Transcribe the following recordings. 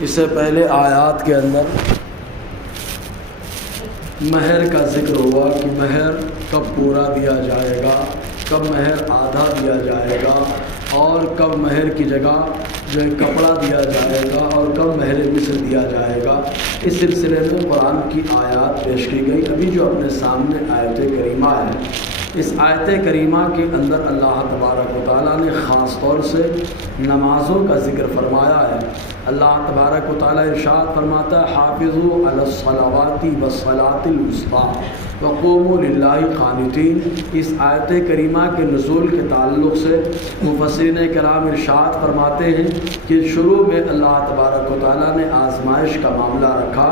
اس سے پہلے آیات کے اندر مہر کا ذکر ہوا کہ مہر کب پورا دیا جائے گا، کب مہر آدھا دیا جائے گا، اور کب مہر کی جگہ جو ہے کپڑا دیا جائے گا، اور کب مہر مصر دیا جائے گا۔ اس سلسلے میں قرآن کی آیات پیش کی گئی۔ ابھی جو اپنے سامنے آیت کریمہ ہے، اس آیت کریمہ کے اندر اللہ تبارک و تعالیٰ نے خاص طور سے نمازوں کا ذکر فرمایا ہے۔ اللہ تبارک و تعالیٰ ارشاد فرماتا ہے حافظوا علی الصلوات والصلاۃ الوسطیٰ وقوموا للہ قانتین۔ اس آیت کریمہ کے نزول کے تعلق سے مفسرین کرام ارشاد فرماتے ہیں کہ شروع میں اللہ تبارک و تعالیٰ نے آزمائش کا معاملہ رکھا،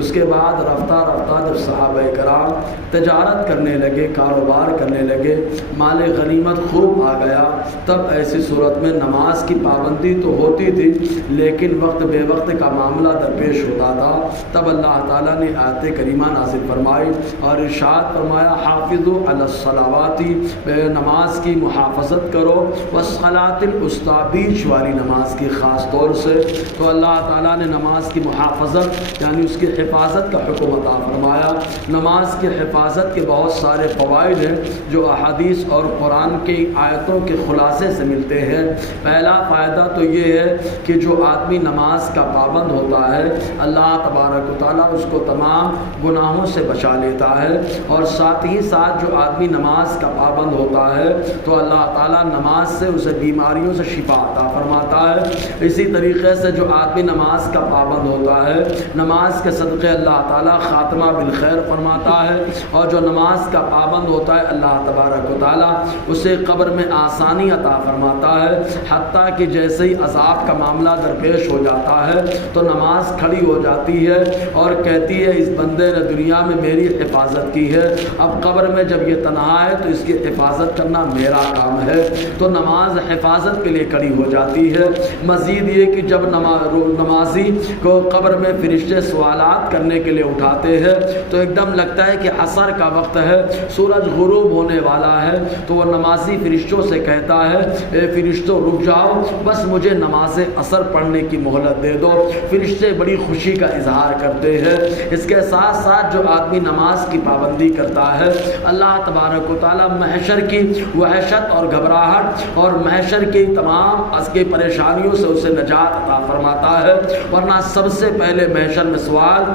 اس کے بعد رفتہ رفتہ جب صحابہ کرام تجارت کرنے لگے، کاروبار کرنے لگے، مال غنیمت خوب آ گیا، تب ایسی صورت میں نماز کی پابندی تو ہوتی تھی، لیکن وقت بے وقت کا معاملہ درپیش ہوتا تھا۔ تب اللہ تعالیٰ نے آیت کریمہ نازل فرمائی اور ارشاد فرمایا حافظوا علی الصلوات، نماز کی محافظت کرو، والصلاۃ الوسطیٰ، بیچ والی نماز کی خاص طور سے۔ تو اللہ تعالیٰ نے نماز کی محافظت یعنی اس کی حفاظت کا حکم عطا فرمایا۔ نماز کی حفاظت کے بہت سارے فوائد ہیں جو احادیث اور قرآن کی آیتوں کے خلاصے سے ملتے ہیں۔ پہلا فائدہ تو یہ ہے کہ جو آدمی نماز کا پابند ہوتا ہے، اللہ تبارک و تعالیٰ اس کو تمام گناہوں سے بچا لیتا ہے، اور ساتھ ہی ساتھ جو آدمی نماز کا پابند ہوتا ہے تو اللہ تعالیٰ نماز سے اسے بیماریوں سے شفا عطا فرماتا ہے۔ اسی طریقے سے جو آدمی نماز کا پابند ہوتا ہے، نماز کے صدقے اللہ تعالیٰ خاتمہ بالخیر فرماتا ہے، اور جو نماز کا پابند ہوتا ہے اللہ تبارک و تعالیٰ اسے قبر میں آسانی عطا فرماتا ہے، حتیٰ کہ جیسے ہی عذاب کا معاملہ درپیش ہو جاتا ہے تو نماز کھڑی ہو جاتی ہے اور کہتی ہے اس بندے نے دنیا میں میری حفاظت کی ہے، اب قبر میں جب یہ تنہا ہے تو اس کی حفاظت کرنا میرا کام ہے۔ تو نماز حفاظت کے لیے کھڑی ہو جاتی ہے۔ مزید یہ کہ جب نمازی کو قبر میں فرشتے سوالات کرنے کے لیے اٹھاتے ہیں تو ایک دم لگتا ہے کہ عصر کا وقت ہے، سورج غروب ہونے والا ہے، تو وہ نمازی فرشتوں سے کہتا ہے اے فرشتوں رک جاؤ، بس مجھے نماز عصر پڑھنے کی مہلت دے دو۔ فرشتے بڑی خوشی کا اظہار کرتے ہیں۔ اس کے ساتھ ساتھ جو آدمی نماز کی پابندی کرتا ہے، اللہ تبارک و تعالیٰ محشر کی وحشت اور گھبراہٹ اور محشر کی تمام اس کی پریشانیوں سے اسے نجات عطا فرماتا ہے، ورنہ سب سے پہلے محشر میں سوال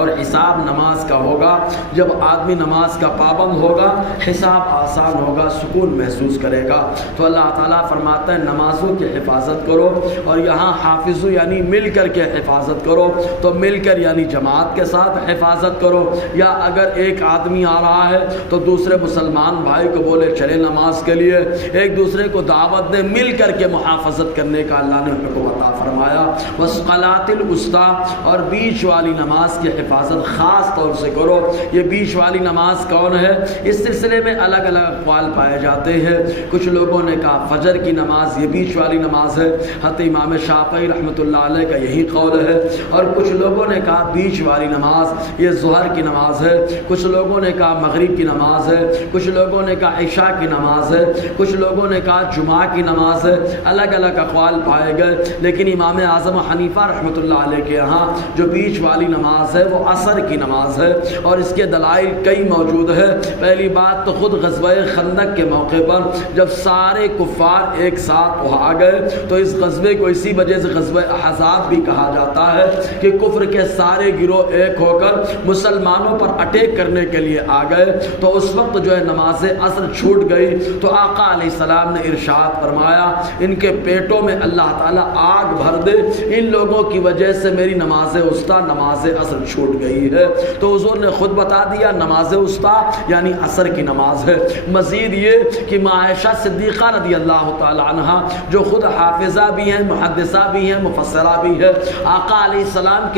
اور حساب نماز کا ہوگا۔ جب آدمی نماز کا پابند ہوگا، حساب آسان ہوگا، سکون محسوس کرے گا۔ تو اللہ تعالیٰ فرماتا ہے نمازوں کی حفاظت کرو، اور یہاں حافظو یعنی مل کر کے حفاظت کرو، تو مل کر یعنی جماعت کے ساتھ حفاظت کرو، یا اگر ایک آدمی آ رہا ہے تو دوسرے مسلمان بھائی کو بولے چلے نماز کے لیے، ایک دوسرے کو دعوت دے، مل کر کے محافظت کرنے کا اللہ نے حکم عطا فرمایا۔ والصلاۃ الوسطیٰ، اور بیچ والی نماز کی حفاظت خاص طور سے کرو۔ یہ بیچ والی نماز کون ہے؟ اس سلسلے میں الگ الگ اقوال پائے جاتے ہیں۔ کچھ لوگوں نے کہا فجر کی نماز یہ بیچ والی نماز ہے، حضرت امام شافعی رحمۃ اللہ علیہ کا یہی قول ہے، اور کچھ لوگوں نے کہا بیچ والی نماز یہ ظہر کی نماز ہے، کچھ لوگوں نے کہا مغرب کی نماز ہے، کچھ لوگوں نے کہا عشاء کی نماز ہے، کچھ لوگوں نے کہا جمعہ کی نماز ہے۔ الگ الگ اقوال پائے گئے، لیکن امام اعظم حنیفہ رحمۃ اللہ علیہ کے یہاں جو بیچ والی نماز ہے وہ عصر کی نماز ہے، اور اس کے دلائل کئی موجود ہے۔ پہلی بات تو خود غزوہ خندق کے موقع پر جب سارے کفار ایک ساتھ آ گئے تو اس غزوے کو اسی وجہ سے غزوہ احزاب بھی کہا جاتا ہے کہ کفر کے سارے گروہ ایک ہو کر مسلمانوں پر اٹیک کرنے کے لیے آ گئے، تو اس وقت جو ہے نماز عصر چھوٹ گئی، تو آقا علیہ السلام نے ارشاد فرمایا ان کے پیٹوں میں اللہ تعالیٰ آگ بھر دے، ان لوگوں کی وجہ سے میری نماز وسطیٰ نماز عصر چھوٹ گئی ہے۔ تو حضور نے خود بتا دیا نماز وسطیٰ یعنی عصر کی نماز ہے۔ مزید یہ کہ عائشہ صدیقہ رضی اللہ تعالی عنہ جو خود حافظہ بھی ہیں، محدثہ بھی ہیں، مفسرہ بھی ہے، آقا علیہ السلام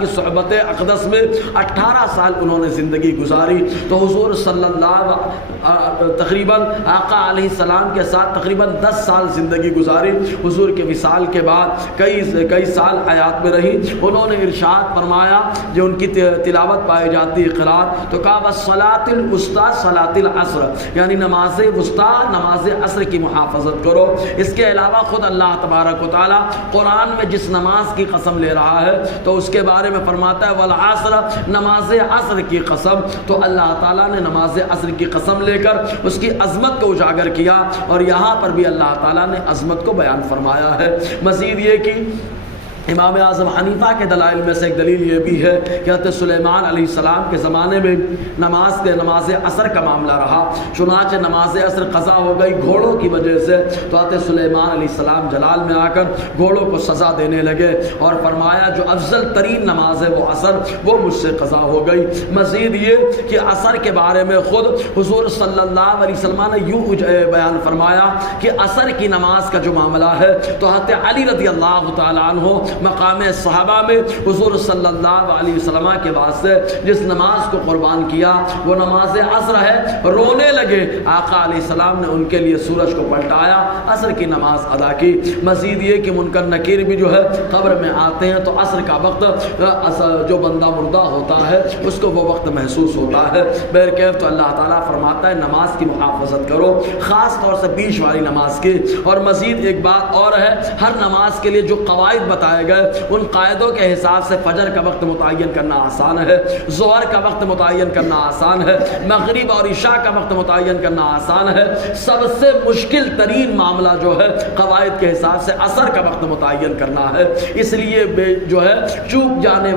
کی صحبت اقدس میں 18 سال انہوں نے زندگی گزاری، تو حضور صلی اللہ تقریباً آقا علیہ السلام کے ساتھ تقریباً 10 سال زندگی گزاری۔ حضور کے وصال کے بعد کئی سال حیات میں رہی، انہوں نے ارشاد فرمایا جو ان کی تلاوت پائی جاتی ہے قرات، تو کہا والصلاۃ الوسطی صلاۃ العصر، یعنی نماز وسطیٰ نماز عصر کی محافظت کرو۔ اس کے علاوہ خود اللہ تبارک و تعالیٰ قرآن میں جس نماز کی قسم لے رہا ہے تو اس کے بارے میں فرماتا ہے والعصر، نماز عصر کی قسم، تو اللہ تعالیٰ نے نماز عصر کی قسم لے کر اس کی عظمت کو اجاگر کیا، اور یہاں پر بھی اللہ تعالیٰ نے عظمت کو بیان فرمایا ہے۔ مزید یہ کہ امام اعظم حنیفہ کے دلائل میں سے ایک دلیل یہ بھی ہے کہ حضرت سلیمان علیہ السلام کے زمانے میں نماز عصر کا معاملہ رہا، چنانچہ نماز عصر قضا ہو گئی گھوڑوں کی وجہ سے، تو حضرت سلیمان علیہ السلام جلال میں آ کر گھوڑوں کو سزا دینے لگے اور فرمایا جو افضل ترین نماز ہے وہ عصر، وہ مجھ سے قضا ہو گئی۔ مزید یہ کہ عصر کے بارے میں خود حضور صلی اللہ علیہ وسلم نے یوں بیان فرمایا کہ عصر کی نماز کا جو معاملہ ہے تو حضرت علی رضی اللہ تعالیٰ عنہ مقام صحابہ میں حضور صلی اللہ علیہ وسلم کے واسطے جس نماز کو قربان کیا وہ نماز عصر ہے، رونے لگے، آقا علیہ السلام نے ان کے لیے سورج کو پلٹایا، عصر کی نماز ادا کی۔ مزید یہ کہ منکر نکیر بھی جو ہے قبر میں آتے ہیں تو عصر کا وقت جو بندہ مردہ ہوتا ہے اس کو وہ وقت محسوس ہوتا ہے۔ بہرکیف تو اللہ تعالیٰ فرماتا ہے نماز کی محافظت کرو، خاص طور سے بیچ والی نماز کی۔ اور مزید ایک بات اور ہے، ہر نماز کے لیے جو قواعد بتائے گئے ان قاعدوں کے حساب سے فجر کا وقت متعین کرنا آسان ہے، ظہر کا وقت متعین کرنا آسان ہے، مغرب اور عشاء کا وقت متعین کرنا آسان ہے، سب سے مشکل ترین معاملہ جو ہے قواعد کے حساب سے عصر کا وقت متعین کرنا ہے۔ اس لیے جو ہے چوک جانے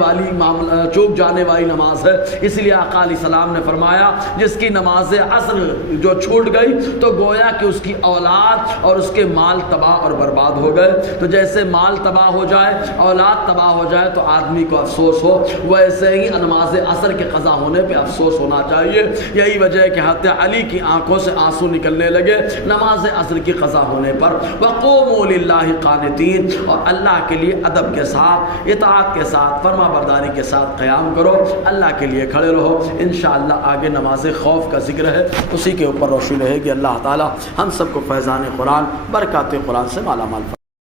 والی نماز ہے، اس لیے آقا علیہ السلام نے فرمایا جس کی نماز عصر جو چھوٹ گئی تو گویا کہ اس کی اولاد اور اس کے مال تباہ اور برباد ہو گئے۔ تو جیسے مال تباہ ہو جائے، اولاد تباہ ہو جائے تو آدمی کو افسوس ہو، ویسے ہی نماز عصر کے قضا ہونے پہ افسوس ہونا چاہیے۔ یہی وجہ ہے کہ حضرت علی کی آنکھوں سے آنسو نکلنے لگے نماز عصر کی قضا ہونے پر۔ وَقُومُوا لِلَّهِ قَانِتِينَ، اور اللہ کے لیے ادب کے ساتھ، اطاعت کے ساتھ، فرما برداری کے ساتھ قیام کرو، اللہ کے لیے کھڑے رہو۔ انشاءاللہ آگے نماز خوف کا ذکر ہے، اسی کے اوپر روشنی رہے گی۔ اللہ تعالی ہم سب کو فیضان قرآن، برکات قرآن سے مالا مال فرمائے۔